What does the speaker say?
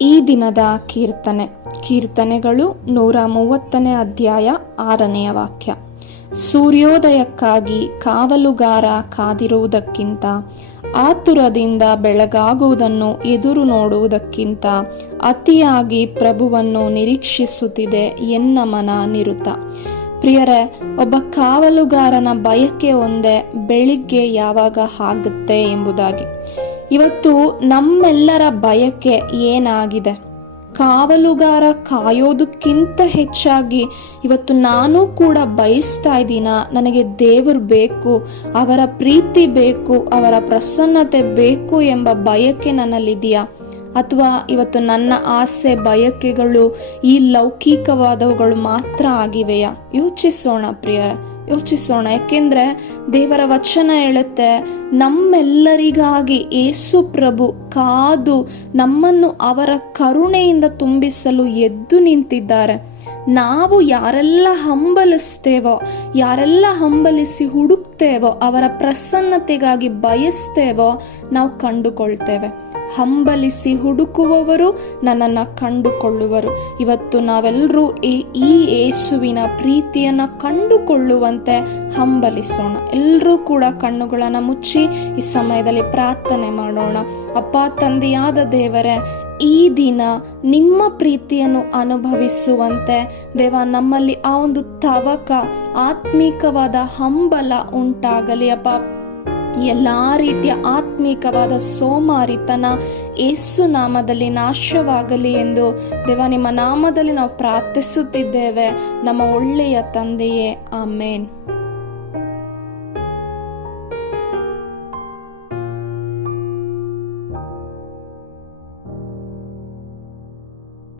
ಈ ದಿನದ ಕೀರ್ತನೆಗಳು 130ನೇ ಅಧ್ಯಾಯ 6ನೆಯ ವಾಕ್ಯ. ಸೂರ್ಯೋದಯಕ್ಕಾಗಿ ಕಾವಲುಗಾರ ಕಾದಿರುವುದಕ್ಕಿಂತ, ಆತುರದಿಂದ ಬೆಳಗಾಗುವುದನ್ನು ಎದುರು ನೋಡುವುದಕ್ಕಿಂತ ಅತಿಯಾಗಿ ಪ್ರಭುವನ್ನು ನಿರೀಕ್ಷಿಸುತ್ತಿದೆ ಎನ್ನ ಮನ ನಿರುತ. ಪ್ರಿಯರೇ, ಒಬ್ಬ ಕಾವಲುಗಾರನ ಬಯಕೆ ಒಂದೇ, ಬೆಳಿಗ್ಗೆ ಯಾವಾಗ ಆಗುತ್ತೆ ಎಂಬುದಾಗಿ. ಇವತ್ತು ನಮ್ಮೆಲ್ಲರ ಬಯಕೆ ಏನಾಗಿದೆ? ಕಾವಲುಗಾರ ಕಾಯೋದಕ್ಕಿಂತ ಹೆಚ್ಚಾಗಿ ಇವತ್ತು ನಾನು ಕೂಡ ಬಯಸ್ತಾ ಇದ್ದೀನ, ನನಗೆ ದೇವರು ಬೇಕು, ಅವರ ಪ್ರೀತಿ ಬೇಕು, ಅವರ ಪ್ರಸನ್ನತೆ ಬೇಕು ಎಂಬ ಬಯಕೆ ನನ್ನಲ್ಲಿದೆಯಾ? ಅಥವಾ ಇವತ್ತು ನನ್ನ ಆಸೆ ಬಯಕೆಗಳು ಈ ಲೌಕಿಕವಾದವುಗಳು ಮಾತ್ರ ಆಗಿವೆಯಾ? ಯೋಚಿಸೋಣ ಪ್ರಿಯರೇ, ಯೋಚಿಸೋಣ. ಯಾಕೆಂದ್ರೆ ದೇವರ ವಚನ ಹೇಳುತ್ತೆ, ನಮ್ಮೆಲ್ಲರಿಗಾಗಿ ಯೇಸು ಪ್ರಭು ಕಾದು ನಮ್ಮನ್ನು ಅವರ ಕರುಣೆಯಿಂದ ತುಂಬಿಸಲು ಎದ್ದು ನಿಂತಿದ್ದಾರೆ. ನಾವು ಯಾರೆಲ್ಲ ಹಂಬಲಿಸ್ತೇವೋ, ಯಾರೆಲ್ಲ ಹಂಬಲಿಸಿ ಹುಡುಕ್ತೇವೋ, ಅವರ ಪ್ರಸನ್ನತೆಗಾಗಿ ಬಯಸ್ತೇವೋ, ನಾವು ಕಂಡುಕೊಳ್ತೇವೆ. ಹಂಬಲಿಸಿ ಹುಡುಕುವವರು ನನ್ನನ್ನು ಕಂಡುಕೊಳ್ಳುವರು. ಇವತ್ತು ನಾವೆಲ್ಲರೂ ಈ ಯೇಸುವಿನ ಪ್ರೀತಿಯನ್ನು ಕಂಡುಕೊಳ್ಳುವಂತೆ ಹಂಬಲಿಸೋಣ. ಎಲ್ಲರೂ ಕೂಡ ಕಣ್ಣುಗಳನ್ನು ಮುಚ್ಚಿ ಈ ಸಮಯದಲ್ಲಿ ಪ್ರಾರ್ಥನೆ ಮಾಡೋಣ. ಅಪ್ಪ ತಂದೆಯಾದ ದೇವರೇ, ಈ ದಿನ ನಿಮ್ಮ ಪ್ರೀತಿಯನ್ನು ಅನುಭವಿಸುವಂತೆ ದೇವ ನಮ್ಮಲ್ಲಿ ಆ ಒಂದು ತವಕ, ಆತ್ಮೀಕವಾದ ಹಂಬಲ ಉಂಟಾಗಲಿ ಅಪ್ಪ. ಎಲ್ಲ ರೀತಿಯ ಆತ್ಮೀಕವಾದ ಸೋಮಾರಿತನ ಯೇಸು ನಾಮದಲ್ಲಿ ನಾಶವಾಗಲಿ ಎಂದು ದೇವ ನಿಮ್ಮ ನಾಮದಲ್ಲಿ ನಾವು ಪ್ರಾರ್ಥಿಸುತ್ತಿದ್ದೇವೆ. ನಮ್ಮ ಒಳ್ಳೆಯ ತಂದೆಯೇ, ಆಮೇನ್.